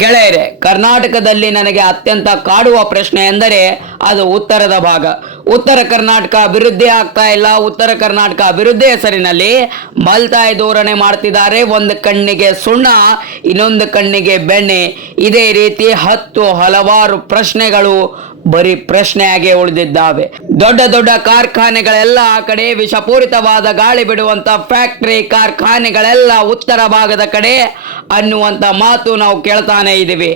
ಗೆಳೆಯರೆ, ಕರ್ನಾಟಕದಲ್ಲಿ ನನಗೆ ಅತ್ಯಂತ ಕಾಡುವ ಪ್ರಶ್ನೆ ಎಂದರೆ ಅದು ಉತ್ತರದ ಭಾಗ. ಉತ್ತರ ಕರ್ನಾಟಕ ಅಭಿವೃದ್ಧಿ ಆಗ್ತಾ ಇಲ್ಲ. ಉತ್ತರ ಕರ್ನಾಟಕ ಅಭಿವೃದ್ಧಿ ಹೆಸರಿನಲ್ಲಿ ಮಲ್ತಾಯಿ ಧೋರಣೆ ಮಾಡ್ತಿದ್ದಾರೆ. ಒಂದು ಕಣ್ಣಿಗೆ ಸುಣ್ಣ, ಇನ್ನೊಂದು ಕಣ್ಣಿಗೆ ಬೆಣ್ಣೆ. ಇದೇ ರೀತಿ ಹಲವಾರು ಪ್ರಶ್ನೆಗಳು ಬರೀ ಪ್ರಶ್ನೆಯಾಗಿ ಉಳಿದಿದ್ದಾವೆ. ದೊಡ್ಡ ದೊಡ್ಡ ಕಾರ್ಖಾನೆಗಳೆಲ್ಲ ಆ ಕಡೆ, ವಿಷಪೂರಿತವಾದ ಗಾಳಿ ಬಿಡುವಂತ ಫ್ಯಾಕ್ಟರಿ ಕಾರ್ಖಾನೆಗಳೆಲ್ಲ ಉತ್ತರ ಭಾಗದ ಕಡೆ ಅನ್ನುವಂತ ಮಾತು ನಾವು ಕೇಳ್ತಾನೆ ಇದ್ದೀವಿ.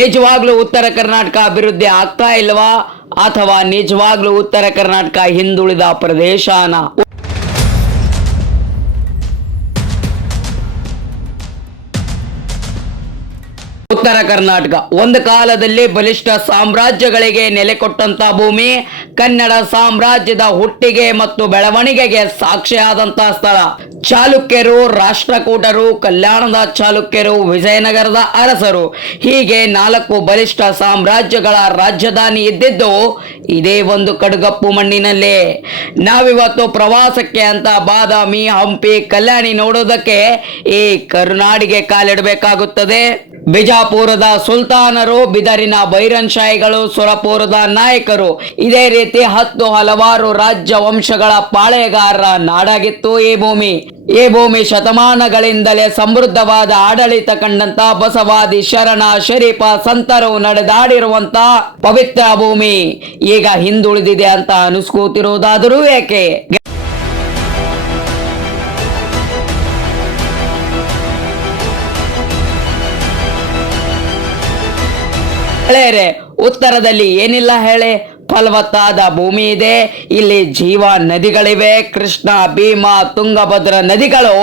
ನಿಜವಾಗ್ಲೂ ಉತ್ತರ ಕರ್ನಾಟಕ ಅಭಿವೃದ್ಧಿ ಆಗ್ತಾ ಇಲ್ವಾ, ಅಥವಾ ನಿಜವಾಗ್ಲೂ ಉತ್ತರ ಕರ್ನಾಟಕ ಹಿಂದುಳಿದ ಪ್ರದೇಶನ? ಉತ್ತರ ಕರ್ನಾಟಕ ಒಂದು ಕಾಲದಲ್ಲಿ ಬಲಿಷ್ಠ ಸಾಮ್ರಾಜ್ಯಗಳಿಗೆ ನೆಲೆ ಕೊಟ್ಟಂತ ಭೂಮಿ. ಕನ್ನಡ ಸಾಮ್ರಾಜ್ಯದ ಹುಟ್ಟಿಗೆ ಮತ್ತು ಬೆಳವಣಿಗೆಗೆ ಸಾಕ್ಷಿಯಾದಂತಹ ಸ್ಥಳ. ಚಾಲುಕ್ಯರು, ರಾಷ್ಟ್ರಕೂಟರು, ಕಲ್ಯಾಣದ ಚಾಲುಕ್ಯರು, ವಿಜಯನಗರದ ಅರಸರು, ಹೀಗೆ 4 ಬಲಿಷ್ಠ ಸಾಮ್ರಾಜ್ಯಗಳ ರಾಜಧಾನಿ ಇದ್ದಿದ್ದು ಇದೇ ಒಂದು ಕಡುಗಪ್ಪು ಮಣ್ಣಿನಲ್ಲೇ. ನಾವಿವತ್ತು ಪ್ರವಾಸಕ್ಕೆ ಅಂತ ಬಾದಾಮಿ, ಹಂಪಿ, ಕಲ್ಯಾಣಿ ನೋಡೋದಕ್ಕೆ ಈ ಕರುನಾಡಿಗೆ ಕಾಲಿಡಬೇಕಾಗುತ್ತದೆ. ಬಿಜಾಪುರದ ಸುಲ್ತಾನರು, ಬಿದರಿನ ಬೈರನ್ಶಾಹಿಗಳು, ಸುರಪುರದ ನಾಯಕರು, ಇದೇ ರೀತಿ ಹಲವಾರು ರಾಜ್ಯ ವಂಶಗಳ ಪಾಳೆಗಾರರ ನಾಡಾಗಿತ್ತು ಈ ಭೂಮಿ. ಈ ಭೂಮಿ ಶತಮಾನಗಳಿಂದಲೇ ಸಮೃದ್ಧವಾದ ಆಡಳಿತ ಕಂಡಂತ ಬಸವಾದಿ ಶರಣ ಶರೀಫ ಸಂತರು ನಡೆದಾಡಿರುವಂತ ಪವಿತ್ರ ಭೂಮಿ ಈಗ ಹಿಂದುಳಿದಿದೆ ಅಂತ ಅನಿಸ್ಕೋತಿರುವುದಾದರೂ ಏಕೆ? ಗೆಳೆಯರೆ, ಉತ್ತರದಲ್ಲಿ ಏನಿಲ್ಲ ಹೇಳಿ, ಫಲವತ್ತಾದ ಭೂಮಿ ಇದೆ. ಇಲ್ಲಿ ಜೀವ ನದಿಗಳಿವೆ. ಕೃಷ್ಣ, ಭೀಮಾ, ತುಂಗಭದ್ರಾ ನದಿಗಳು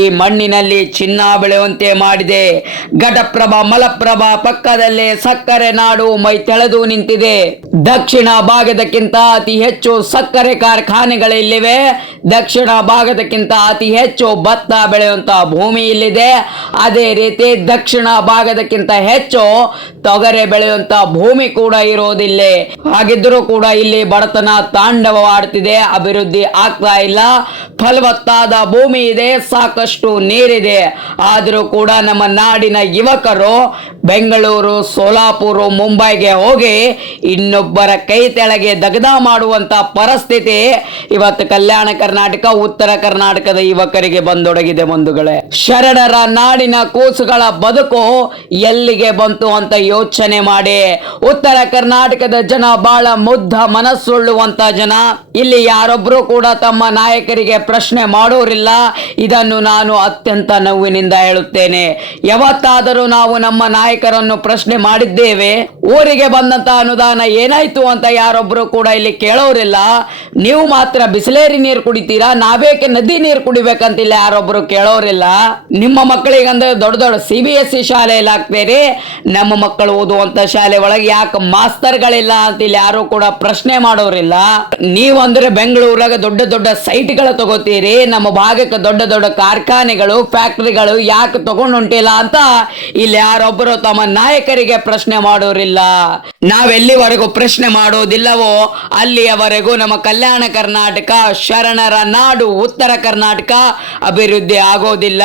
ಈ ಮಣ್ಣಿನಲ್ಲಿ ಚಿನ್ನ ಬೆಳೆಯುವಂತೆ ಮಾಡಿದೆ. ಘಟಪ್ರಭಾ, ಮಲಪ್ರಭಾ ಪಕ್ಕದಲ್ಲೇ ಸಕ್ಕರೆ ನಾಡು ಮೈ ತೆಳೆದು ನಿಂತಿದೆ. ದಕ್ಷಿಣ ಭಾಗದಕ್ಕಿಂತ ಅತಿ ಹೆಚ್ಚು ಸಕ್ಕರೆ ಕಾರ್ಖಾನೆಗಳಿಲ್ಲಿವೆ. ದಕ್ಷಿಣ ಭಾಗದಕ್ಕಿಂತ ಅತಿ ಹೆಚ್ಚು ಭತ್ತ ಬೆಳೆಯುವಂತ ಭೂಮಿ ಇಲ್ಲಿದೆ. ಅದೇ ರೀತಿ ದಕ್ಷಿಣ ಭಾಗದಕ್ಕಿಂತ ಹೆಚ್ಚು ತೊಗರೆ ಬೆಳೆಯುವಂತ ಭೂಮಿ ಕೂಡ ಇರೋದಿಲ್ಲ. ಹಾಗಿದ್ದರೂ ಕೂಡ ಇಲ್ಲಿ ಬಡತನ ತಾಂಡವವಾಡ್ತಿದೆ, ಅಭಿವೃದ್ಧಿ ಆಗ್ತಾ ಇಲ್ಲ. ಫಲವತ್ತಾದ ಭೂಮಿ ಇದೆ, ಸಾಕಷ್ಟು ನೀರಿದೆ. ಆದರೂ ಕೂಡ ನಮ್ಮ ನಾಡಿನ ಯುವಕರು ಬೆಂಗಳೂರು, ಸೋಲಾಪುರ, ಮುಂಬೈಗೆ ಹೋಗಿ ಇನ್ನೊಬ್ಬರ ಕೈ ತೆಳಗೆ ದಗದ ಮಾಡುವಂತ ಪರಿಸ್ಥಿತಿ ಇವತ್ತು ಕಲ್ಯಾಣ ಕರ್ನಾಟಕ, ಉತ್ತರ ಕರ್ನಾಟಕದ ಯುವಕರಿಗೆ ಬಂದೊಡಗಿದೆ ಬಂಧುಗಳೇ. ಶರಣರ ನಾಡಿನ ಕೂಸುಗಳ ಬದುಕು ಎಲ್ಲಿಗೆ ಬಂತು ಅಂತ ಯೋಚನೆ ಮಾಡಿ. ಉತ್ತರ ಕರ್ನಾಟಕದ ಜನ ಬಹಳ ಮುಗ್ಧ ಮನಸ್ಸುಳ್ಳುವಂತ ಜನ. ಇಲ್ಲಿ ಯಾರೊಬ್ರು ಕೂಡ ತಮ್ಮ ನಾಯಕರಿಗೆ ಪ್ರಶ್ನೆ ಮಾಡೋರಿಲ್ಲ. ಇದನ್ನು ನಾನು ಅತ್ಯಂತ ನೋವಿನಿಂದ ಹೇಳುತ್ತೇನೆ. ಯಾವತ್ತಾದರೂ ನಾವು ನಮ್ಮ ನಾಯಕರನ್ನು ಪ್ರಶ್ನೆ ಮಾಡಿದ್ದೇವೆ? ಊರಿಗೆ ಬಂದಂತ ಅನುದಾನ ಏನಾಯ್ತು ಅಂತ ಯಾರೊಬ್ರು ಕೂಡ ಇಲ್ಲಿ ಕೇಳೋರಿಲ್ಲ. ನೀವು ಮಾತ್ರ ಬಿಸಿಲೇರಿ ನೀರು ಕುಡಿತೀರಾ, ನಾವೇಕೆ ನದಿ ನೀರು ಕುಡಿಬೇಕಂತ ಇಲ್ಲಿ ಯಾರೊಬ್ರು ಕೇಳೋರಿಲ್ಲ. ನಿಮ್ಮ ಮಕ್ಕಳಿಗಂದ್ರೆ ದೊಡ್ಡ ದೊಡ್ಡ CBSE ಶಾಲೆಯಲ್ಲಿ ಹಾಕ್ತೀರಿ, ನಮ್ಮ ಮಕ್ಕಳು ಓದುವಂತ ಶಾಲೆ ಒಳಗೆ ಯಾಕೆ ಮಾಸ್ತರ್ಗಳಿಲ್ಲ ಅಂತ ಇಲ್ಲಿ ಯಾರು ಕೂಡ ಪ್ರಶ್ನೆ ಮಾಡೋರಿಲ್ಲ. ನೀವಂದ್ರೆ ಬೆಂಗಳೂರಾಗ ದೊಡ್ಡ ದೊಡ್ಡ ಸೈಟ್ಗಳು ತಗೋತೀರಿ, ನಮ್ಮ ಭಾಗಕ್ಕೆ ದೊಡ್ಡ ದೊಡ್ಡ ಕಾರ್ಖಾನೆಗಳು, ಫ್ಯಾಕ್ಟರಿಗಳು ಯಾಕೆ ತಗೊಂಡುಂಟಿಲ್ಲ ಅಂತ ಇಲ್ಲಿ ಯಾರೊಬ್ಬರು ತಮ್ಮ ನಾಯಕರಿಗೆ ಪ್ರಶ್ನೆ ಮಾಡೋರಿಲ್ಲ. ನಾವೆಲ್ಲಿವರೆಗೂ ಪ್ರಶ್ನೆ ಮಾಡೋದಿಲ್ಲವೋ ಅಲ್ಲಿಯವರೆಗೂ ನಮ್ಮ ಕಲ್ಯಾಣ ಕರ್ನಾಟಕ, ಶರಣರ ನಾಡು, ಉತ್ತರ ಕರ್ನಾಟಕ ಅಭಿವೃದ್ಧಿ ಆಗೋದಿಲ್ಲ.